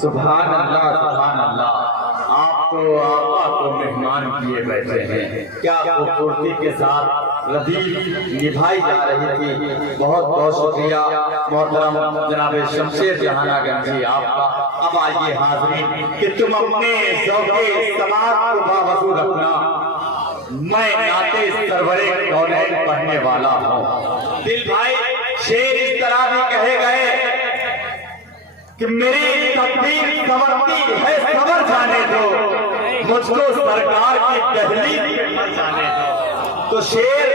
सुभान अल्लाह, सुभान अल्लाह। आप तो आका को मेहमान किए बैठे हैं। क्या खूबसूरती के साथ रदीफ निभाई जा रही थी। बहुत बहुत शुक्रिया मोहतरम जनाब शमशेर जहानागंज जी आपका। अब आइए हाज़रीन कि तुम अपने ज़ौक़े समाअत को बावजूद रखना। मैं नाते सरवरे कौनैन पढ़ने वाला हूँ। दिल भाई शेर इस तरह भी कहे गए कि मेरी तकदीर संवरती है, सवर जाने दो, मुझको सरकार की दहलीज पे जाने दो। तो शेर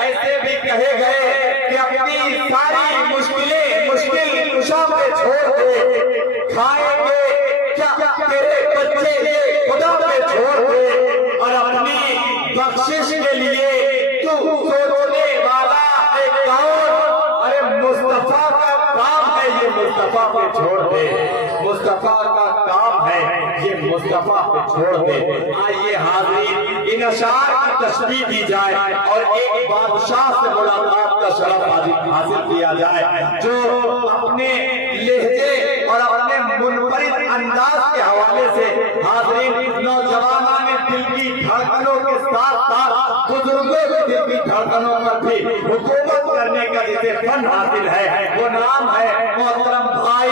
ऐसे भी कहे गए कि अपनी सारी मुश्किलें मुश्किल कुशा पे छोड़ दे, खाएंगे क्या तेरे बच्चे ये खुदा पे छोड़ दे, और अपनी बख्शिश के लिए तू सोचने वाला है कौन। अरे मुस्तफा का काम है ये मुस्तफा पे छोड़ दे, मुस्तफा का काम है ये मुस्तफा पे छोड़ दे। आइए हाज़रीन इन अशार की तशरीह दी जाए और एक बादशाह से मुलाकात का शरफ हासिल किया जाए जो अपने लहजे और अपने मुनफरिद अंदाज के हवाले से हाज़रीन नौजवानों में दिल की धड़कनों के साथ साथ बुजुर्गों के दिल की धड़कनों पर भी हुकूमत करने का जिसे फन हासिल है वो नाम है मोहतरम भाई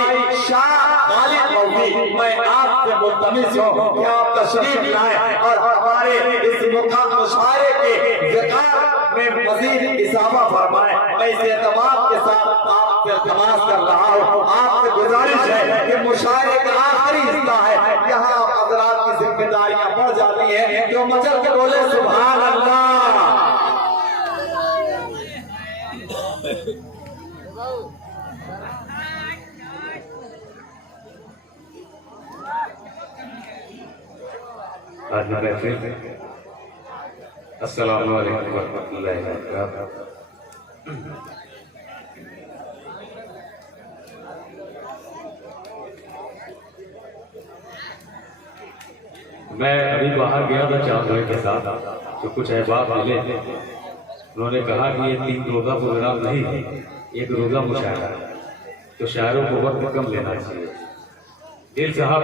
शाह खालिद मौलवी। मैं आपसे मुल्तमिस हूँ कि आप तशरीफ लाएं और हमारे इस मुशायरे के ज़िकार में मज़ीद इजाफा फरमाएं। मैं इस एतमाद के साथ आपसे इल्तिमास कर रहा हूँ, आपसे गुजारिश है कि मुशायरे का आखिरी हिस्सा है, यहाँ आप हज़रात की जिम्मेदारियाँ बढ़ जाती हैं, जो मचल के बोले सुभान अल्लाह। अस्सलामु अलैकुम वरहमतुल्लाहि वबरकातुहू। मैं अभी बाहर गया था चांद भाई के साथ, तो कुछ अहबाब मिले। उन्होंने कहा कि ये 3 रोज़ा प्रोग्राम नहीं है, 1 रोज़ा मुशायरा है, तो शायरों को वक्त कम लेना चाहिए। दिल साहब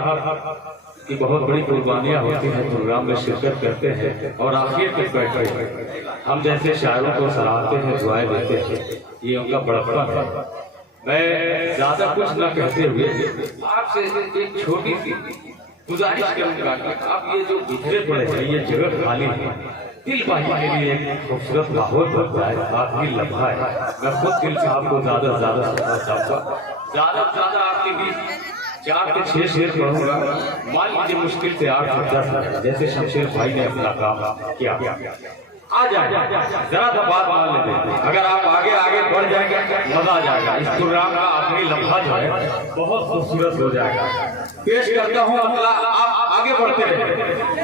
की बहुत बड़ी कुर्बानियाँ होती हैं, प्रोग्राम में शिरकत करते हैं और आखिर तक बैठे हम जैसे शायरों को सराहते हैं, दुआएं देते हैं, ये उनका बड़प्पन है। मैं ज़्यादा कुछ न कहते हुए आपसे एक छोटी सी गुजारिश करूँगा कि आप ये जो बिखरे पड़े हैं, ये जगह खाली है, दिल भाई के लिए एक खूबसूरत माहौल बन जाए, आखिरी लम्हा है। मैं खुद दिल साहब को ज़्यादा से ज़्यादा सुनना चाहूँगा, ज़्यादा से ज़्यादा आपके बीच 4 से 6 शेर पढ़ूंगा। मान लीजिए मुश्किल से 8 से 10, जैसे शमशेर भाई ने अपना काम किया। आ जाए जरा सा बात मान लेते, अगर आप आगे आगे बढ़ जाएंगे मजा आ जाएगा। इस प्रोग्राम का आखिरी लम्हा जो है बहुत खूबसूरत हो जाएगा। पेश करता हूँ मतला, आप आगे बढ़ते रहे।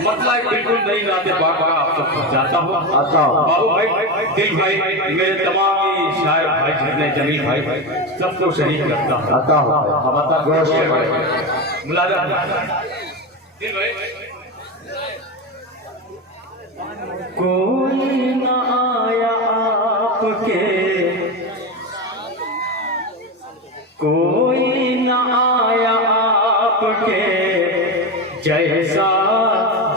मतला एक बिल्कुल नई नाते बात आप सब जाता हूँ बाबू भाई, दिल भाई, मेरे तमाम शायर भाई जितने जमील भाई सबको शरीक करता हूँ। कोई न आया आपके, कोई न आया आपके जैसा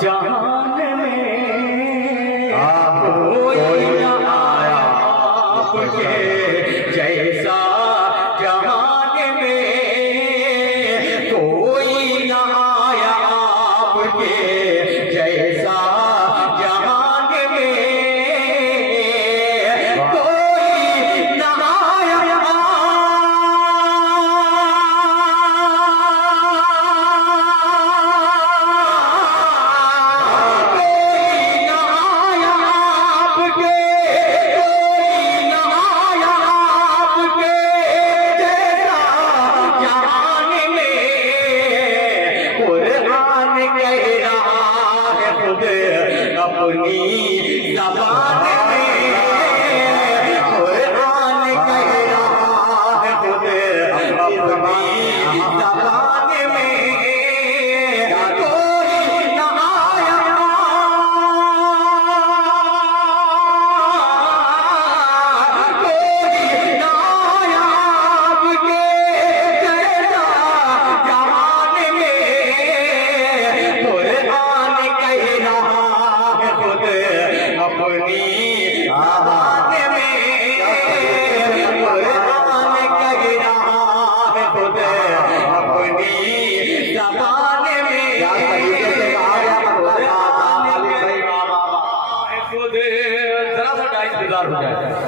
जहान में, कोई न आया आपके जैसा जहान में, कोई न आया आपके जैसा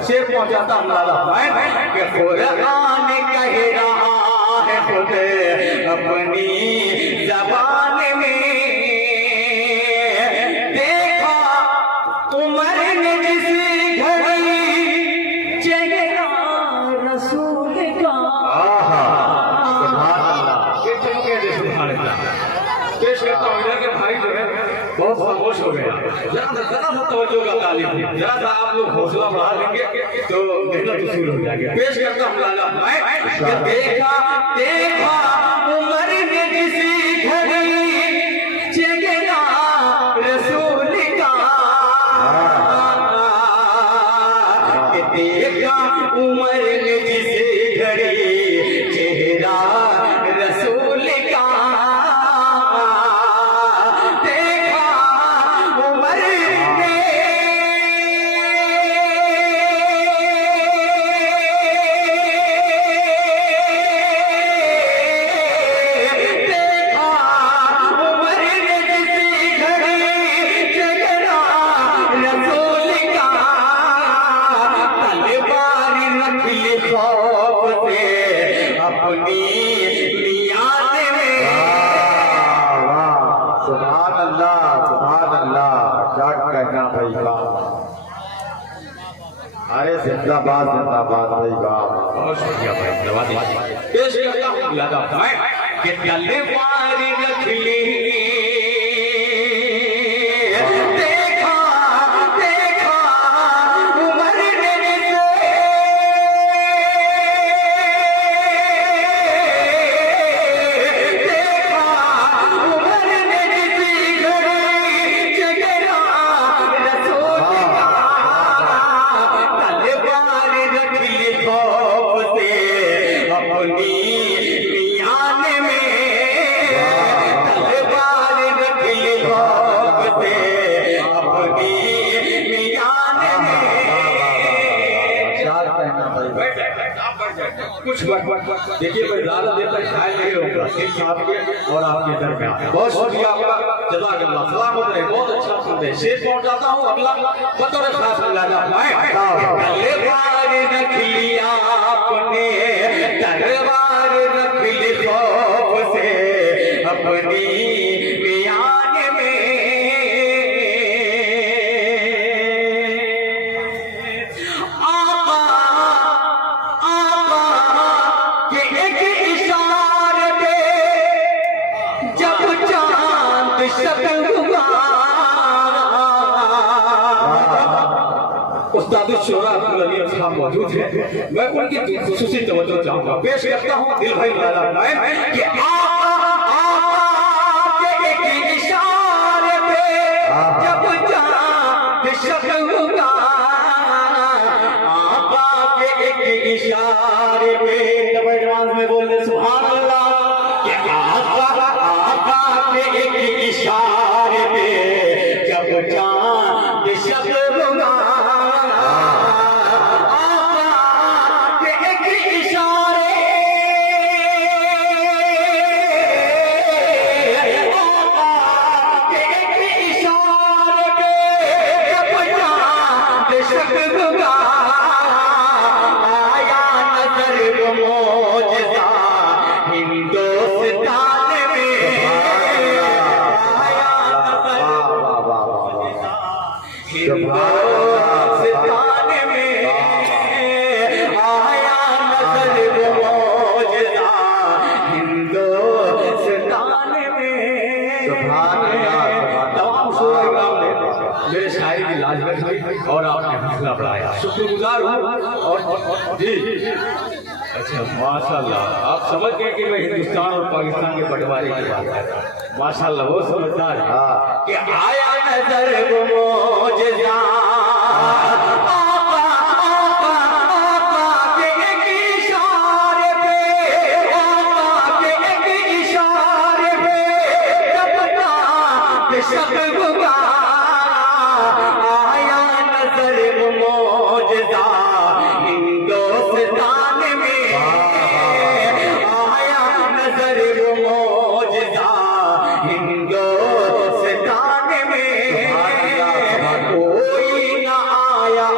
शेर पहुंचाता हमारा कि कुरान कह रहा है खुद अपनी जबान में, देखा उमर ने जिस घड़ी चेहरा रसूल का। पेश करता हूँ इधर के भाई जो है बहुत खामोश हो गया, जरा सा तवज्जो का तालीम, जरा सा आप लोग हौसला बढ़ा देंगे तो मेहनत उसूल हो जाएगी। पेश करता हूँ लाला भाई, देखा देखा उमर ने किसी घड़ी चेहरा रसूल का, देखा उमर ने किसी घड़ी चेहरा रसूल का, अरे जिंदाबाद जिंदाबाद भाई बाप, बहुत शुक्रिया भाई, धन्यवाद। पेश करता हूँ लादा भाई कि तलवार रख ली, देखा देखा उमर ने देखा उमर ने चेहरा रसूल का, तलवार रख ली खौफ से अपनी मियान में, तलवार रख ली खौफ से अपनी मियान में। कुछ देखिए मैं ज्यादा देर तक खाए नहीं होगा, सिर्फ आपके और आपके दरमियान। बहुत शुक्रिया आपका, जज़ाकल्लाह, सलामत रहे, बहुत अच्छा संदेश। शेर पहुंचाता हूँ अगला बतौर खास लाला भाई, तलवार रख लिया आपने, तलवार रख ली खौफ से अपनी मियान में, आका के एक इशारे पे जब चांद शक्ल हुआ, उस्ताद शोरा अब्दुल अली साहब मौजूद हैं, मैं उनकी खुसूसी तवज्जो चाहूंगा। पेश करता हूँ दिल भाई लाला भाई कि के एक इशारे पे जब चांद शक्ल हुआ, आका के एक इशारे पे, जबरदस्त में बोल दे सुभान अल्लाह, कि आका के एक इशारे पे जब चांद शक्ल हुआ, आया नजर वो मौजज़ा हिंदुस्तान में, आया नजर हिंदुस्तान में, आया नजर वो मौजज़ा हिंदुस्तान में। तमाम शोरा मेरे शायरी की लाज रखी और आपने हौसला बढ़ाया, शुक्रगुजार हूँ। और जी अच्छा माशाल्लाह, आप समझ गए कि मैं हिंदुस्तान और पाकिस्तान के बंटवारे की बात कर रहा हूँ। माशाल्लाह वो समझदार है कि आया नजर वो मौजज़ा के एक इशारे पे, के एक इशारे पे जब चांद शक्ल हुआ, आया नजर वो मौजज़ा हिंदुस्तान में, आया नजर वो मौजज़ा हिंदुस्तान में, कोई न आया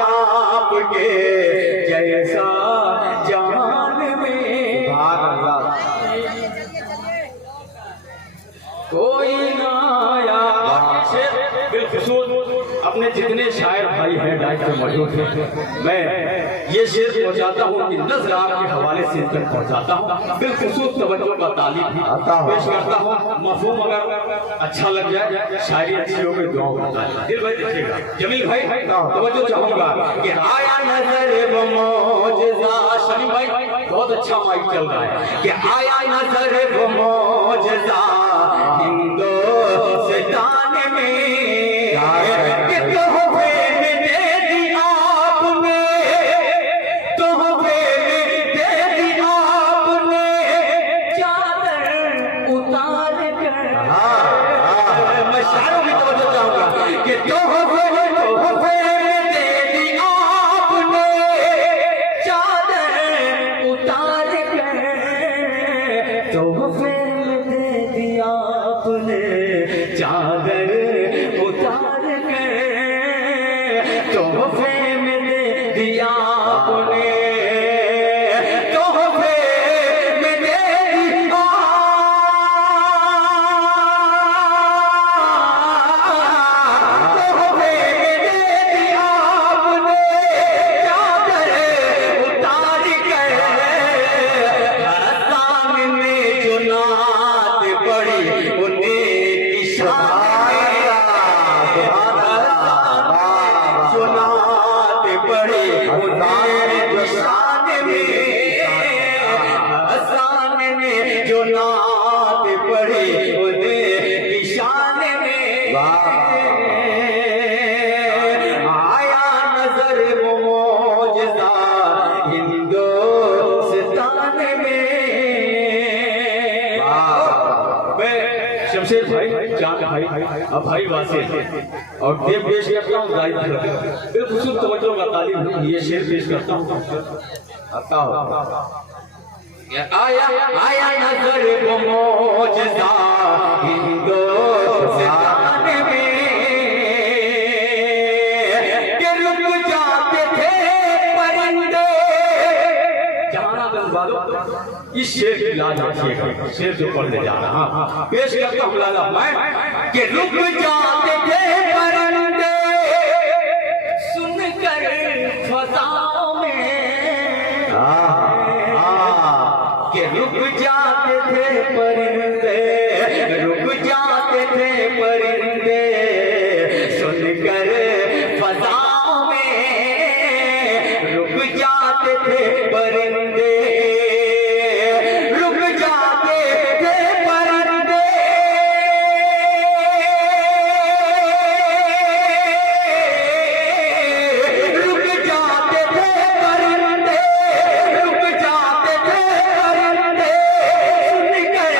कोई ना आया। बिलखुसूस अपने जितने शायर भाई हैं डाइट पे मौजूद हैं, मैं ये शेर पहुंचाता हूँ कि नज़्र आपके हवाले से इन तक पहुंचाता हूँ। बिलखुसूस तवज्जो का तालीम भी पेश करता हूँ। मफहूम अगर अच्छा लग जाए, शायरी अच्छी हो गई, दुआ होता है। दिल भाई देखिएगा, जमील भाई तवज्जो चाहूंगा कि आया नजर वो मौजज़ा। शमीम भाई बहुत अच्छा माइक चल रहा है कि आया नजर वो मौजज़ा हिंदुस्तान में, कि तोहफे में दे दी आपने, तोहफे में दे दी आपने चादर उतार कर। मैं शायरों की तवज्जो चाहूंगा कि तोहफे में दे दी आपने चादर उतार कर, तोहफे में दे दी आपने चादर उतार कर, तोहफे में दे दिया आपने, तोहफे में दे दिया, तोहफे में दे दिया आपने चादर उतार कर। सामने जो नात पड़ी उन्हें की शान सुनात पड़ी उन्हें शान में, सामने जो नात पड़ी उन्हें शान में। आया नजर वो मौजज़ा हिंदुस्तान में। शमशेर भाई, चांद भाई, अब भाई वासिफ और देव पेश करता हूँ। बिलखुसूस तवज्जो का तालीम ये शेर पेश करता हूँ। आया नजर वो मौजज़ा हिंदुस्तान में, कि रुक जाते थे परिंदे। जहां इस शेर की लाज रखिएगा, शेर जो पढ़ने जा रहा हूं पेश करता हूँ लाला मैं कि रुक जाते थे परिंदे सुनकर फज़ाओं में, कि रुक जाते थे परिंदे, रुक जाते थे परिंदे सुनकर फज़ाओं में, रुक जाते थे परिंदे, रुक जाते थे परिंदे, रुक जाते थे परिंदे, रुक जाते थे परिंदे सुनकर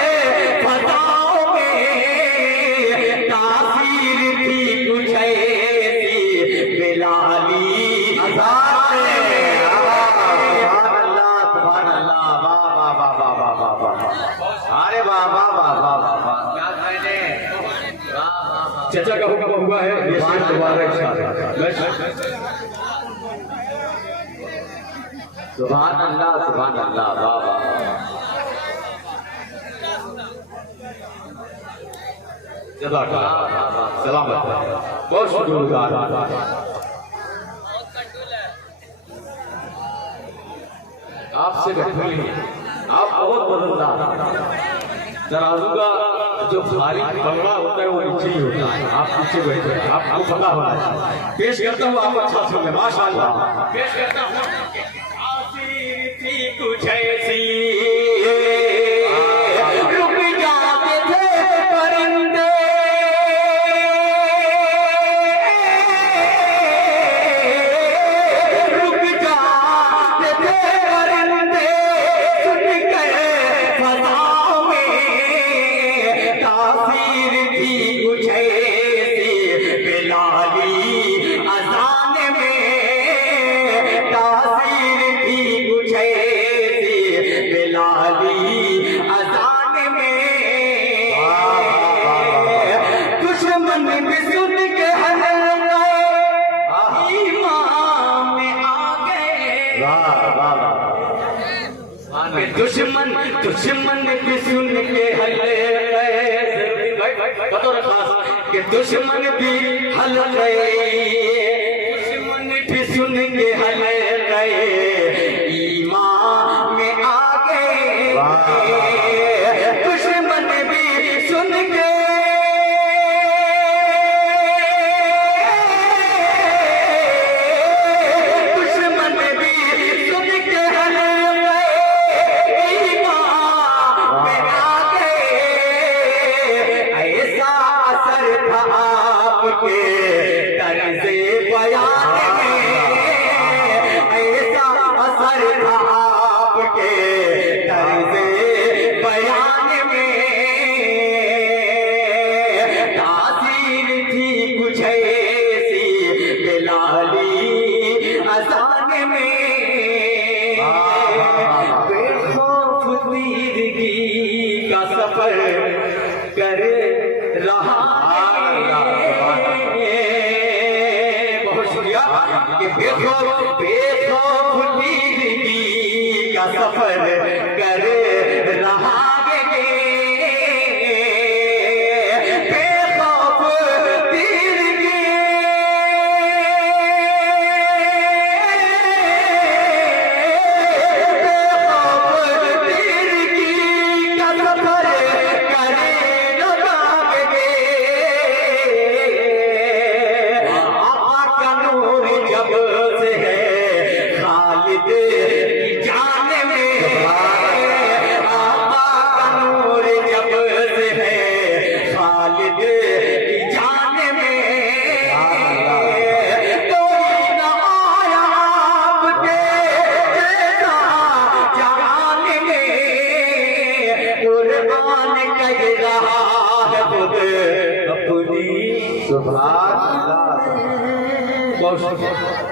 फज़ाओं में। तासीर थी कुछ ऐसी बिलाली अज़ान में। अरे वाह वाह वाह वाह वाह वाह, चचा का हुक्म हुआ है ये शेर दोबारा सुभान अल्लाह सुभान अल्लाह, वाह वाह। सलामत, बहुत शुक्रगुजार। आपसे आप बहुत वजनदार। तराजू का जो भारी बंगला होता है वो नीचे ही होता है, आप पीछे बैठे हैं, आपको पता होना चाहिए। पेश करता हूँ, आप अच्छा सुने, माशाअल्लाह। पेश करता हूँ आसिर थी कुछ ऐसी, रुक जाते थे परिंदे, रुक जाते थे परिंदे सुनकर फज़ाओं में। तासीर थी कुछ ऐसी बिलाली अज़ान में, तासीर थी कुछ ऐसी बिलाली अज़ान में। दुश्मन भी सुन के हल गए, ईमान में आ गए। दुश्मन भी सुन के हल गए, कि दुश्मन भी हल गए, दुश्मन भी सुन के हल गए, ईमान में आ गए, दुश्मन भी सुन के का सफर कर रहा है। बहुत शुक्रिया कि बेखौफ जिंदगी का सफर कर रहा है, बेखौफ जिंदगी सुभान अल्लाह।